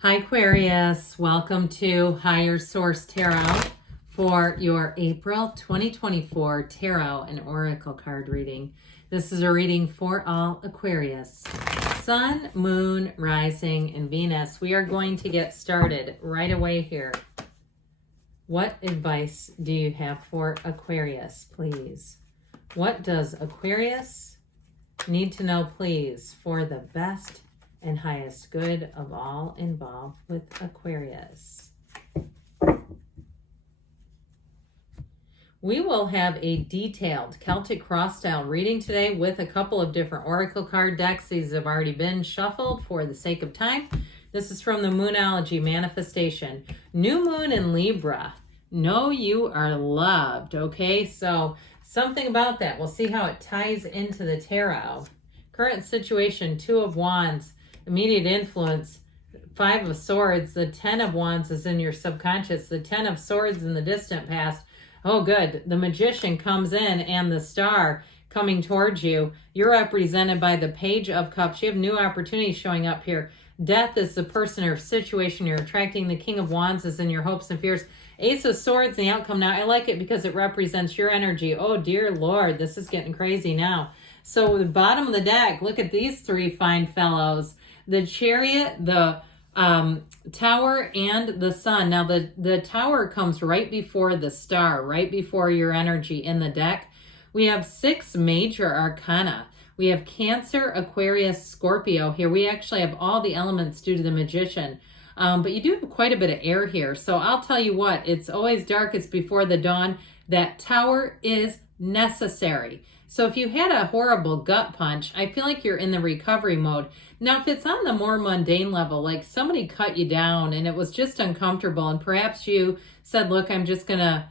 Hi Aquarius, welcome to Higher Source Tarot for your April 2024 Tarot and Oracle card reading. This is a reading for all Aquarius. Sun, Moon, Rising, and Venus. We are going to get started right away here. What advice do you have for Aquarius, please? What does Aquarius need to know, please, for the best and highest good of all involved with Aquarius? We will have a detailed Celtic cross style reading today with a couple of different oracle card decks. These have already been shuffled for the sake of time. This is from the Moonology Manifestation. New Moon in Libra. Know you are loved, okay? So something about that. We'll see how it ties into the tarot. Current situation, Two of Wands. Immediate influence, Five of Swords. The Ten of Wands is in your subconscious. The Ten of Swords in the distant past. Oh, good. The Magician comes in and the Star coming towards you. You're represented by the Page of Cups. You have new opportunities showing up here. Death is the person or situation you're attracting. The King of Wands is in your hopes and fears. Ace of Swords, the outcome. Now, I like it because it represents your energy. Oh, dear Lord, this is getting crazy now. So the bottom of the deck, look at these three fine fellows. The Chariot, the Tower, and the Sun. Now, the Tower comes right before the Star, right before your energy in the deck. We have 6 major arcana. We have Cancer, Aquarius, Scorpio here. We actually have all the elements due to the Magician. But you do have quite a bit of air here. So I'll tell you what, it's always darkest before the dawn. That Tower is necessary. So if you had a horrible gut punch, I feel like you're in the recovery mode. Now, if it's on the more mundane level, like somebody cut you down and it was just uncomfortable, and perhaps you said, look, I'm just going to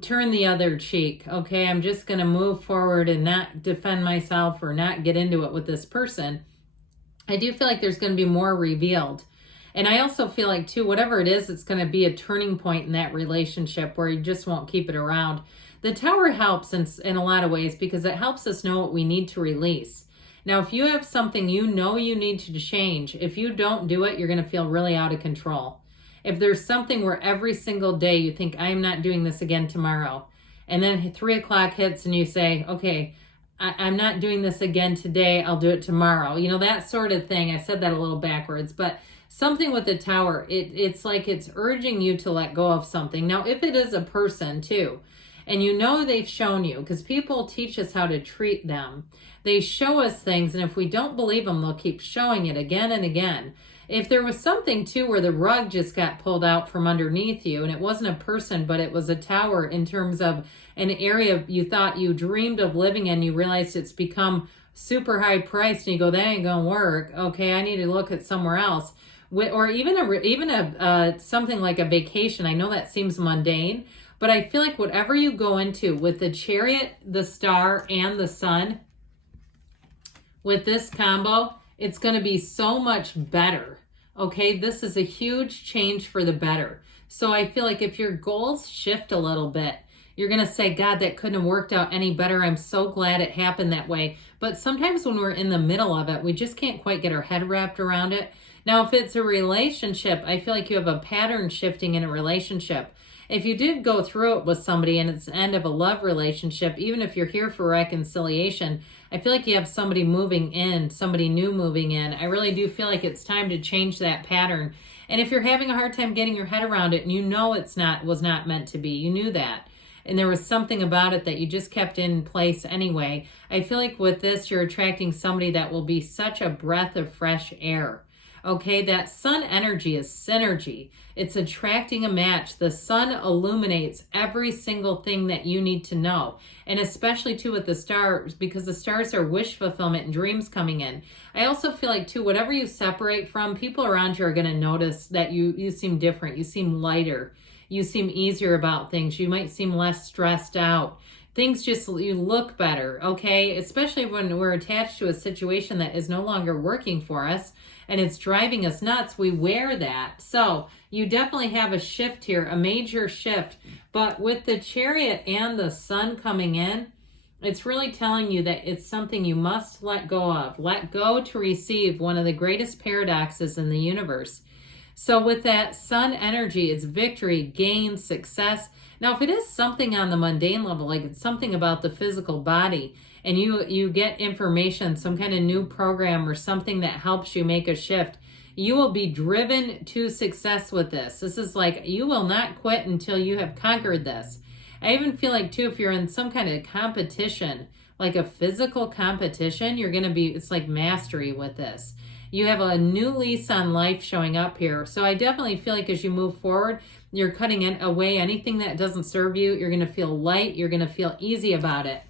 turn the other cheek, okay? I'm just going to move forward and not defend myself or not get into it with this person. I do feel like there's going to be more revealed. And I also feel like, too, whatever it is, it's going to be a turning point in that relationship where you just won't keep it around. The Tower helps in a lot of ways because it helps us know what we need to release. Now, if you have something you know you need to change, if you don't do it, you're going to feel really out of control. If there's something where every single day you think, I am not doing this again tomorrow, and then 3 o'clock hits and you say, okay, I'm not doing this again today, I'll do it tomorrow. You know, that sort of thing. I said that a little backwards, but something with the Tower, it's like it's urging you to let go of something. Now, if it is a person too, and you know they've shown you, because people teach us how to treat them. They show us things, and if we don't believe them, they'll keep showing it again and again. If there was something, too, where the rug just got pulled out from underneath you, and it wasn't a person, but it was a tower in terms of an area you thought you dreamed of living in, you realized it's become super high priced, and you go, that ain't gonna work. Okay, I need to look at somewhere else. Or even something like a vacation. I know that seems mundane, but I feel like whatever you go into with the Chariot, the Star, and the Sun, with this combo, it's going to be so much better. Okay, this is a huge change for the better. So I feel like if your goals shift a little bit, you're going to say, God, that couldn't have worked out any better. I'm so glad it happened that way. But sometimes when we're in the middle of it, we just can't quite get our head wrapped around it. Now, if it's a relationship, I feel like you have a pattern shifting in a relationship. If you did go through it with somebody and it's the end of a love relationship, even if you're here for reconciliation, I feel like you have somebody moving in, somebody new moving in. I really do feel like it's time to change that pattern. And if you're having a hard time getting your head around it and you know was not meant to be, you knew that, and there was something about it that you just kept in place anyway, I feel like with this, you're attracting somebody that will be such a breath of fresh air. Okay, that Sun energy is synergy. It's attracting a match. The Sun illuminates every single thing that you need to know. And especially too with the stars, because the stars are wish fulfillment and dreams coming in. I also feel like too, whatever you separate from, people around you are going to notice that you seem different. You seem lighter. You seem easier about things. You might seem less stressed out. Things just, you look better, okay? Especially when we're attached to a situation that is no longer working for us and it's driving us nuts, we wear that. So you definitely have a shift here, a major shift. But with the Chariot and the Sun coming in, it's really telling you that it's something you must let go of. Let go to receive, one of the greatest paradoxes in the universe. So with that sun energy, it's victory, gain, success. Now, if it is something on the mundane level, like it's something about the physical body, and you get information, some kind of new program or something that helps you make a shift, you will be driven to success with this. This is like, you will not quit until you have conquered this. I even feel like too, if you're in some kind of competition, like a physical competition, you're going to be, it's like mastery with this. You have a new lease on life showing up here. So I definitely feel like as you move forward, you're cutting away anything that doesn't serve you. You're going to feel light. You're going to feel easy about it.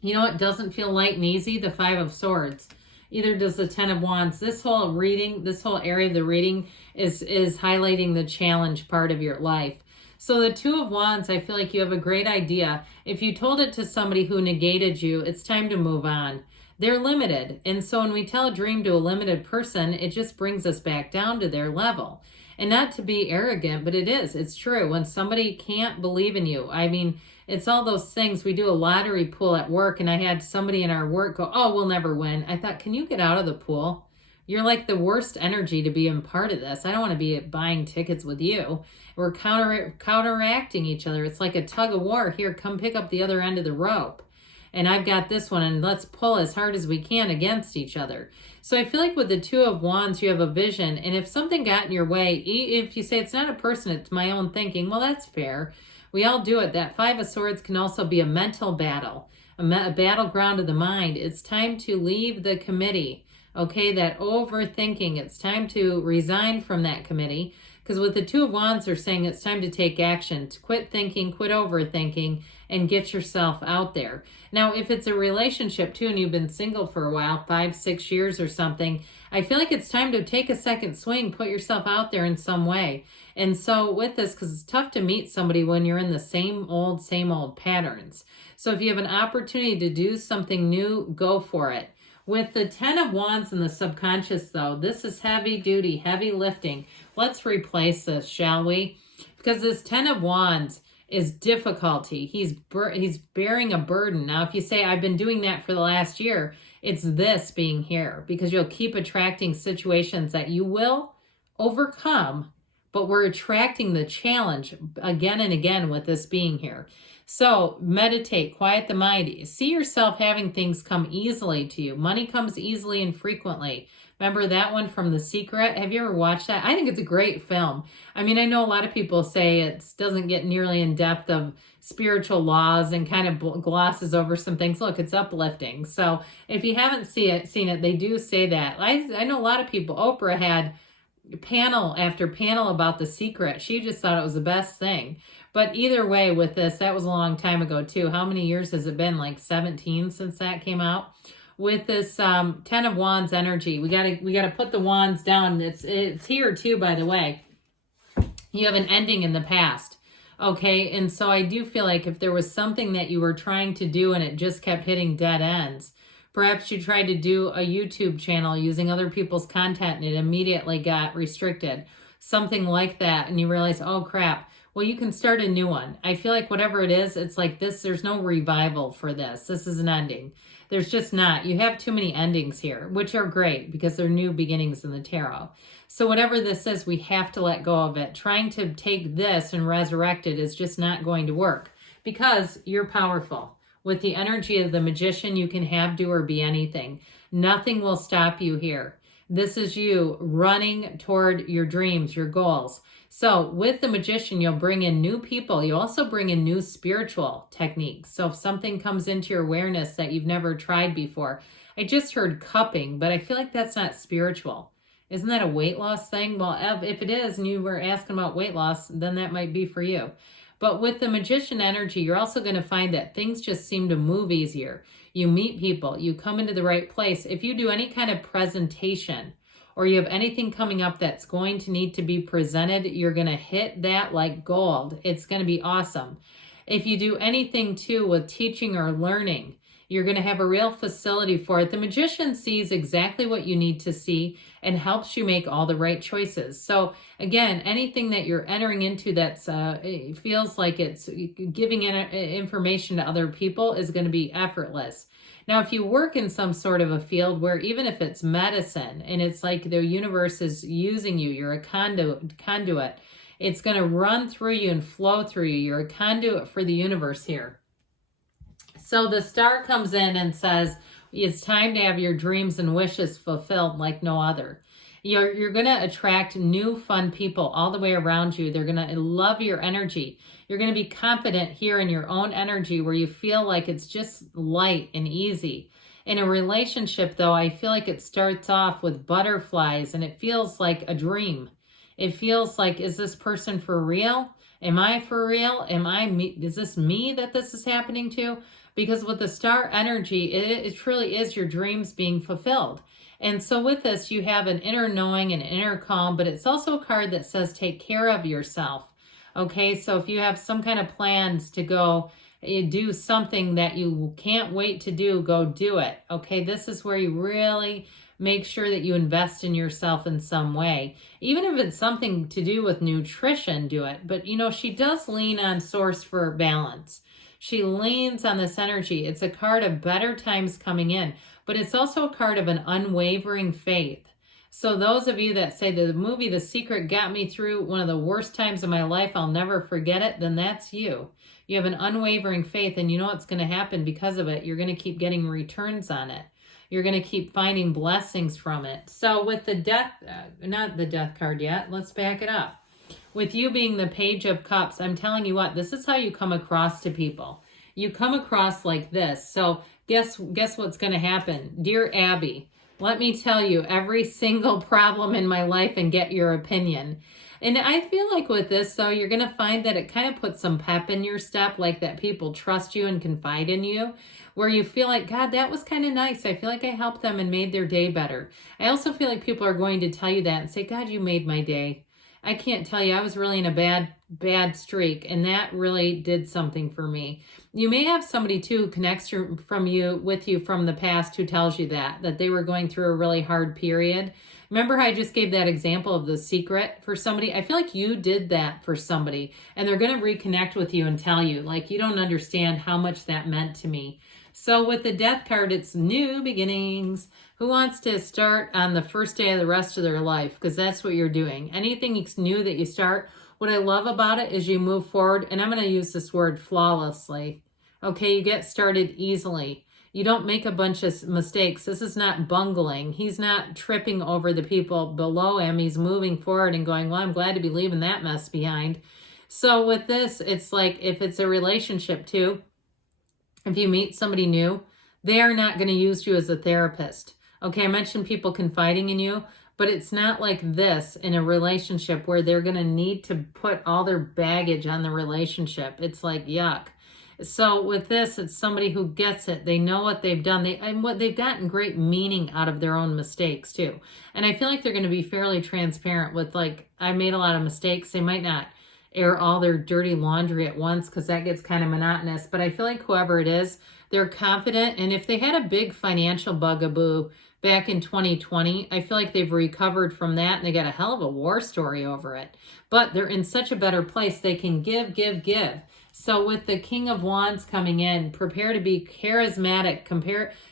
You know what doesn't feel light and easy? The Five of Swords. Either does the Ten of Wands. This whole reading, this whole area of the reading is highlighting the challenge part of your life. So the Two of Wands, I feel like you have a great idea. If you told it to somebody who negated you, it's time to move on. They're limited. And so when we tell a dream to a limited person, it just brings us back down to their level. And not to be arrogant, but it is. It's true. When somebody can't believe in you, I mean, it's all those things. We do a lottery pool at work, and I had somebody in our work go, oh, we'll never win. I thought, can you get out of the pool? You're like the worst energy to be in part of this. I don't want to be buying tickets with you. We're counteracting each other. It's like a tug of war. Here, come pick up the other end of the rope. And I've got this one, and let's pull as hard as we can against each other. So I feel like with the Two of Wands, you have a vision. And if something got in your way, if you say it's not a person, it's my own thinking, well, that's fair. We all do it. That Five of Swords can also be a mental battle, a battleground of the mind. It's time to leave the committee. Okay, that overthinking. It's time to resign from that committee. Because with the Two of Wands, they're saying it's time to take action, to quit thinking, quit overthinking, and get yourself out there. Now, if it's a relationship too, and you've been single for a while, 5-6 years or something, I feel like it's time to take a second swing, put yourself out there in some way. And so with this, because it's tough to meet somebody when you're in the same old patterns. So if you have an opportunity to do something new, go for it. With the Ten of Wands in the subconscious, though, this is heavy duty, heavy lifting. Let's replace this, shall we? Because this Ten of Wands is difficulty. He's bearing a burden. Now, if you say, I've been doing that for the last year, it's this being here. Because you'll keep attracting situations that you will overcome, but we're attracting the challenge again and again with this being here. So meditate, quiet the mind. See yourself having things come easily to you. Money comes easily and frequently. Remember that one from The Secret? Have you ever watched that? I think it's a great film. I mean, I know a lot of people say it doesn't get nearly in depth of spiritual laws and kind of glosses over some things. Look, it's uplifting. So if you haven't seen it, they do say that. I know a lot of people. Oprah had panel after panel about The Secret. She just thought it was the best thing. But either way with this, that was a long time ago too. How many years has it been? Like 17 since that came out. With this Ten of Wands energy, we gotta put the wands down. It's here too, by the way. You have an ending in the past. Okay, and so I do feel like if there was something that you were trying to do and it just kept hitting dead ends, perhaps you tried to do a YouTube channel using other people's content and it immediately got restricted. Something like that, and you realize, oh crap. Well, you can start a new one. I feel like whatever it is, it's like this. There's no revival for this. This is an ending. There's just not. You have too many endings here, which are great because they're new beginnings in the tarot. So whatever this is, we have to let go of it. Trying to take this and resurrect it is just not going to work because you're powerful. With the energy of the Magician, you can have, do, or be anything. Nothing will stop you here. This is you running toward your dreams, your goals. So with the Magician, you'll bring in new people. You also bring in new spiritual techniques. So if something comes into your awareness that you've never tried before, I just heard cupping, but I feel like that's not spiritual. Isn't that a weight loss thing? Well, if it is, and you were asking about weight loss, then that might be for you. But with the Magician energy, you're also going to find that things just seem to move easier. You meet people, you come into the right place. If you do any kind of presentation or you have anything coming up that's going to need to be presented, you're going to hit that like gold. It's going to be awesome. If you do anything too with teaching or learning, you're going to have a real facility for it. The Magician sees exactly what you need to see and helps you make all the right choices. So again, anything that you're entering into that's it feels like it's giving information to other people is going to be effortless. Now, if you work in some sort of a field where even if it's medicine and it's like the universe is using you, you're a conduit, it's going to run through you and flow through you. You're a conduit for the universe here. So the star comes in and says, it's time to have your dreams and wishes fulfilled like no other. You're going to attract new fun people all the way around you. They're going to love your energy. You're going to be confident here in your own energy where you feel like it's just light and easy. In a relationship, though, I feel like it starts off with butterflies and it feels like a dream. It feels like, is this person for real? Am I for real? Is this me that this is happening to? Because with the star energy, it truly is your dreams being fulfilled. And so with this, you have an inner knowing and inner calm, but it's also a card that says take care of yourself. Okay, so if you have some kind of plans to go do something that you can't wait to do, go do it. Okay, this is where you really make sure that you invest in yourself in some way. Even if it's something to do with nutrition, do it. But you know, she does lean on source for balance. She leans on this energy. It's a card of better times coming in, but it's also a card of an unwavering faith. So those of you that say the movie The Secret got me through one of the worst times of my life, I'll never forget it, then that's you. You have an unwavering faith and you know what's going to happen because of it. You're going to keep getting returns on it. You're going to keep finding blessings from it. So with the death, not the death card yet, let's back it up. With you being the Page of Cups, I'm telling you what, this is how you come across to people. You come across like this. So guess what's going to happen? Dear Abby, let me tell you every single problem in my life and get your opinion. And I feel like with this, though, you're going to find that it kind of puts some pep in your step, like that people trust you and confide in you, where you feel like, God, that was kind of nice. I feel like I helped them and made their day better. I also feel like people are going to tell you that and say, God, you made my day. I can't tell you, I was really in a bad streak, and that really did something for me. You may have somebody too who connects with you from the past who tells you that they were going through a really hard period. Remember how I just gave that example of The Secret for somebody? I feel like you did that for somebody, and they're going to reconnect with you and tell you, like, you don't understand how much that meant to me. So with the Death card, it's new beginnings. Who wants to start on the first day of the rest of their life? Because that's what you're doing. Anything new that you start, what I love about it is you move forward, and I'm going to use this word flawlessly. Okay, you get started easily. You don't make a bunch of mistakes. This is not bungling. He's not tripping over the people below him. He's moving forward and going, well, I'm glad to be leaving that mess behind. So with this, it's like if it's a relationship too, if you meet somebody new, they are not going to use you as a therapist. Okay, I mentioned people confiding in you, but it's not like this in a relationship where they're going to need to put all their baggage on the relationship. It's like, yuck. So with this, it's somebody who gets it. They know what they've done. They've gotten great meaning out of their own mistakes too. And I feel like they're going to be fairly transparent with, like, I made a lot of mistakes. They might not air all their dirty laundry at once because that gets kind of monotonous. But I feel like whoever it is, they're confident. And if they had a big financial bugaboo back in 2020, I feel like they've recovered from that and they got a hell of a war story over it. But they're in such a better place. They can give. So with the King of Wands coming in, prepare to be charismatic.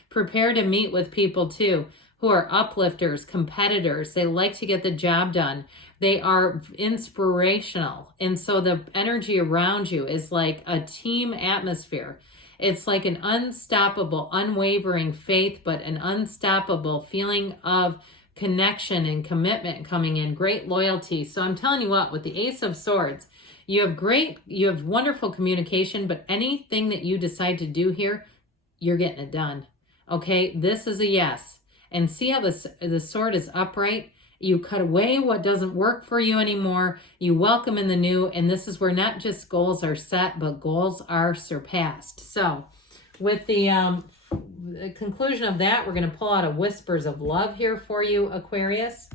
Prepare to meet with people too who are uplifters, competitors. They like to get the job done. They are inspirational. And so the energy around you is like a team atmosphere. It's like an unstoppable, unwavering faith, but an unstoppable feeling of connection and commitment coming in, great loyalty. So I'm telling you what, with the Ace of Swords, you have wonderful communication, but anything that you decide to do here, you're getting it done. Okay, this is a yes. And see how the sword is upright? You cut away what doesn't work for you anymore. You welcome in the new, and this is where not just goals are set, but goals are surpassed. So with the conclusion of that, we're going to pull out a Whispers of Love here for you, Aquarius.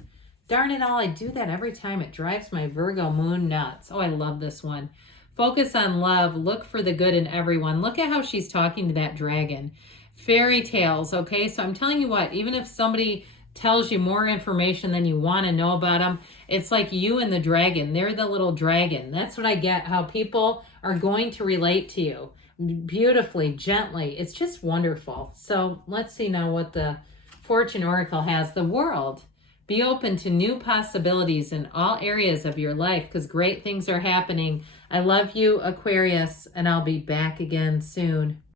Darn it all, I do that every time. It drives my Virgo moon nuts. Oh, I love this one. Focus on love. Look for the good in everyone. Look at how she's talking to that dragon. Fairy tales, okay? So I'm telling you what, even if somebody tells you more information than you want to know about them, it's like you and the dragon. They're the little dragon. That's what I get, how people are going to relate to you. beautifully, gently. It's just wonderful. So let's see now what the Fortune Oracle has. The World. Be open to new possibilities in all areas of your life because great things are happening. I love you, Aquarius, and I'll be back again soon.